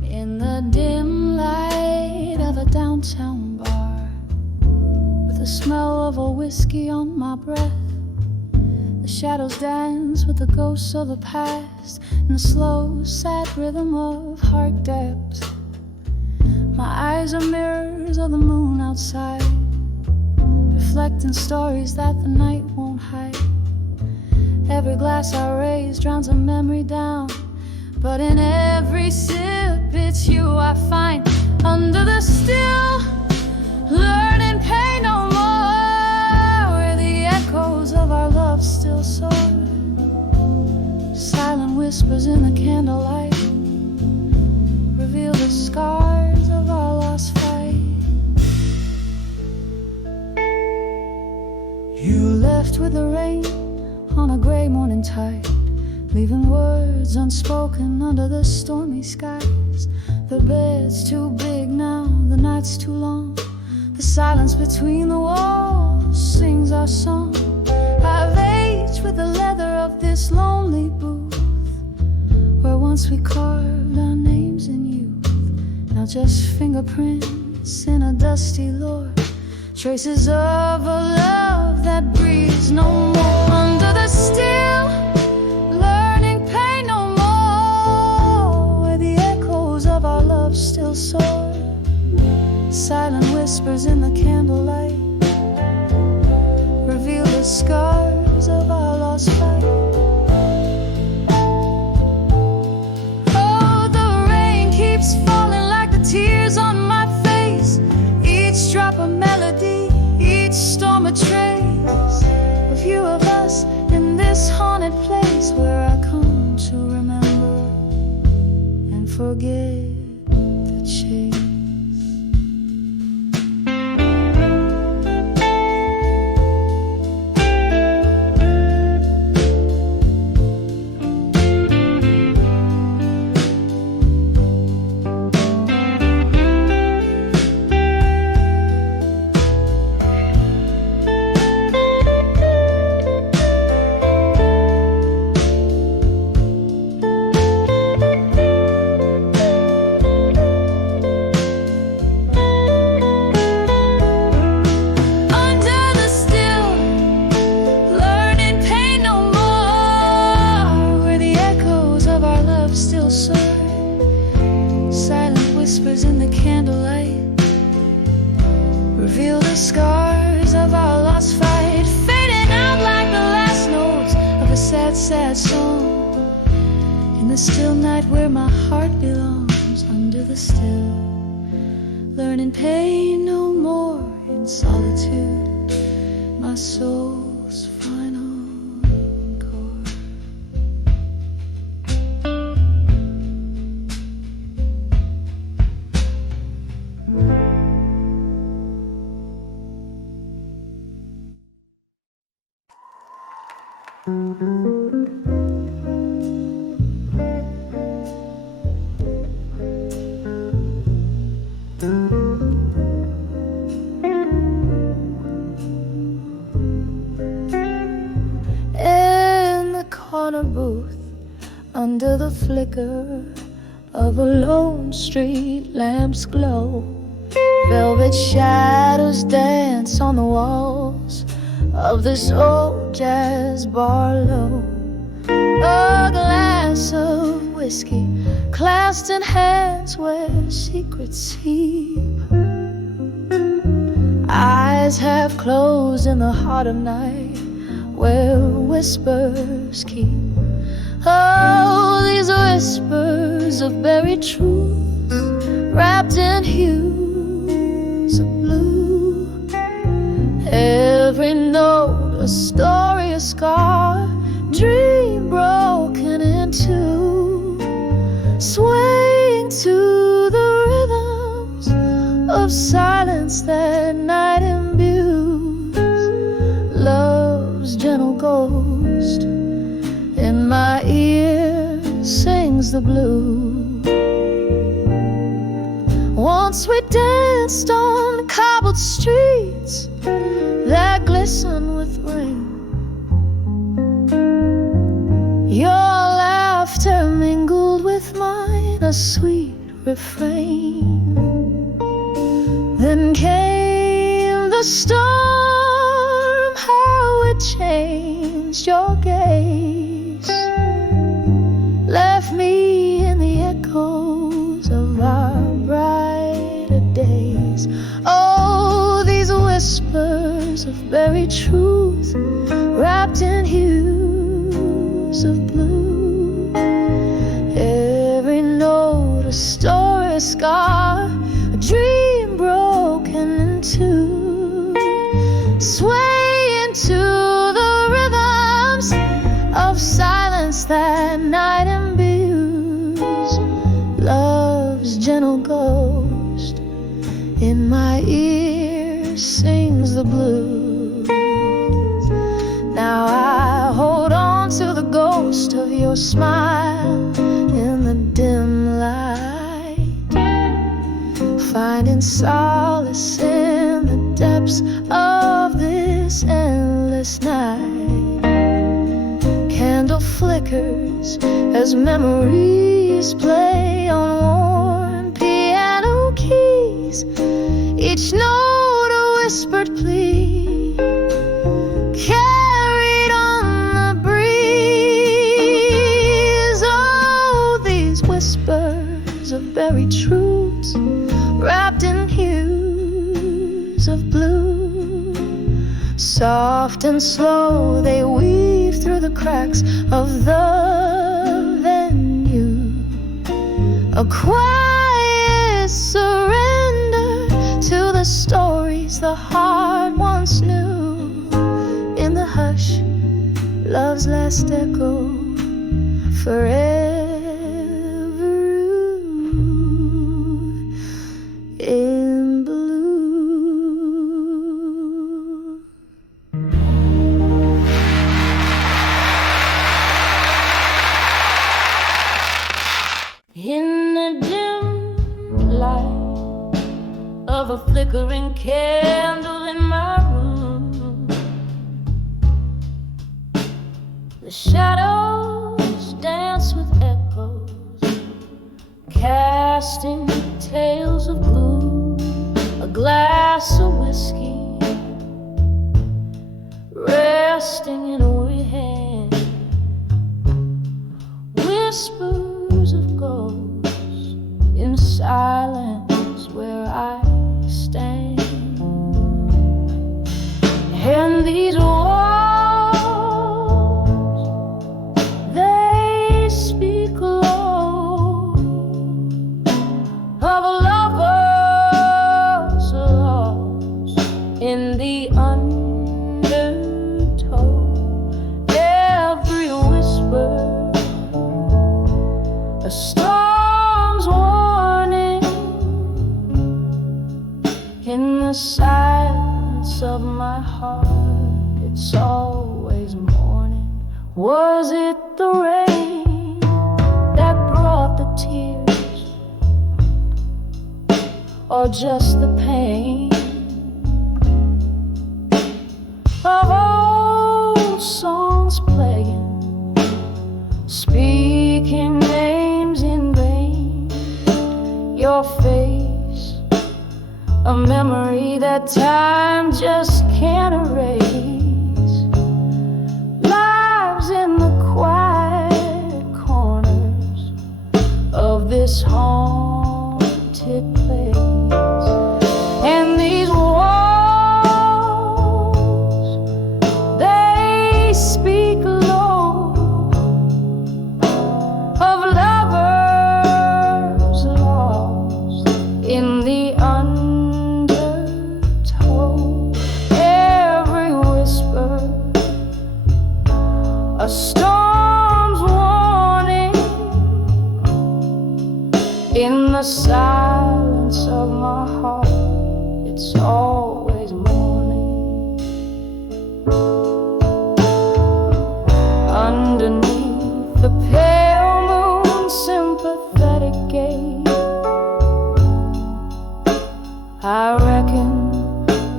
In the dim light of a downtown bar, with the smell of a whiskey on my breath, the shadows dance with the ghosts of the past in the slow, sad rhythm of heart depths. My eyes are mirrors of the moon outside, reflecting stories that the night won't hide. Every glass I raise drowns a memory down, but in every sip it's you I find. Under the still, learning pain no more, where the echoes of our love still soar. Silent whispers in the candlelight reveal the scars of our lost fight. You left with the rain on a gray morning tight, leaving words unspoken under the stormy skies. The bed's too big now, the night's too long. The silence between the walls sings our song. I've aged with the leather of this lonely booth, where once we carved our names in youth. Now just fingerprints in a dusty lore, traces of a love that breathes no more. Under the still, learning pain no more, where the echoes of our love still soar. Silent whispers in the candlelight reveal the scars of our lost fight. Oh, the rain keeps falling like the tears on my face, each drop a melody, each storm a trace. A few of us in this haunted place, where I come to remember and forget the chase. Whispers in the candlelight reveal the scars of our lost fight, fading out like the last notes of a sad, sad song. In the still night where my heart belongs, under the still, learning pain no more in solitude, my soul's final chord. In the corner booth, under the flicker of a lone street lamp's glow, velvet shadows dance on the walls of this old jazz bar low. A glass of whiskey clasped in hands where secrets sleep, eyes half closed in the heart of night where whispers keep. Oh, these whispers of buried truth, wrapped in hues of blue. Every note a story, a scar, dream broken in two, swaying to the rhythms of silence that night imbues. Love's gentle ghost in my ear sings the blues. Once we danced on cobbled streets that glisten with rain. Your laughter mingled with mine, a sweet refrain. Then came the storm, how it changed your gaze, left me in the echoes of our brighter days. Oh, these whispers of buried truth, wrapped in hues of blue. Every note a story, a scar, a dream broken in two, sway into the rhythms of silence that night imbues. Love's gentle ghost in my ear sings the blues. Now I hold on to the ghost your smile in the dim light, finding solace in the depths of this endless night. Candle flickers as memories play on worn piano keys, each note a whispered plea, carried on the breeze. Oh, these whispers of buried truths, wrapped in hues of blue, soft and slow they weave through the cracks of the venue. A quiet surrender to the stories the heart once knew. In the hush, love's last echo, forever in blue. In the dim light of a flickering candle in my room, the shadows dance with echoes, casting tales of gloom. A glass of whiskey resting in a weary hand, whispers of ghosts in silence where I stand. And these walls, they speak low of lovers lost in the undertow. Every whisper a storm's warning. In the silence of my heart, it's always morning. Was it the rain that brought the tears, or just the pain of old songs playing, speaking names in vain? Your face, a memory that time just can't erase, lives in the quiet corners of this haunted place. And these walls, they speak low of lovers lost in the undertow. Every whisper a storm's warning. In the silence of my heart, it's always morning. Underneath the pale moon's sympathetic gaze, I reckon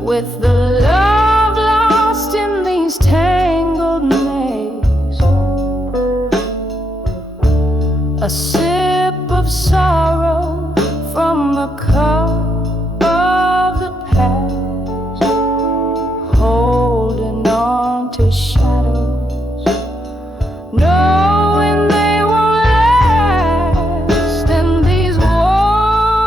with the love lost in these tangled maze. A sip of sorrow from the cup of the past, holding on to shadows, knowing they won't last. And these walls,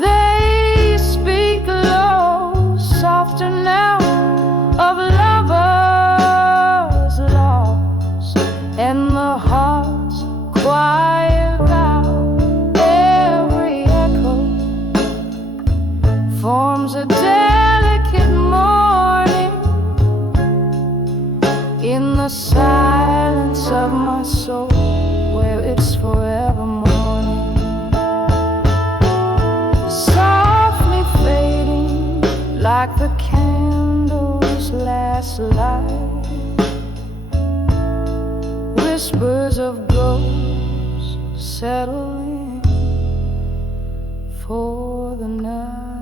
they speak low, softer now, of lovers lost, and the heart's quiet vow. Every echo forms a delicate mourning. In the silence of my soul, where it's forever morning, softly fading like the candle's last light. whispers of ghosts settle in for the night.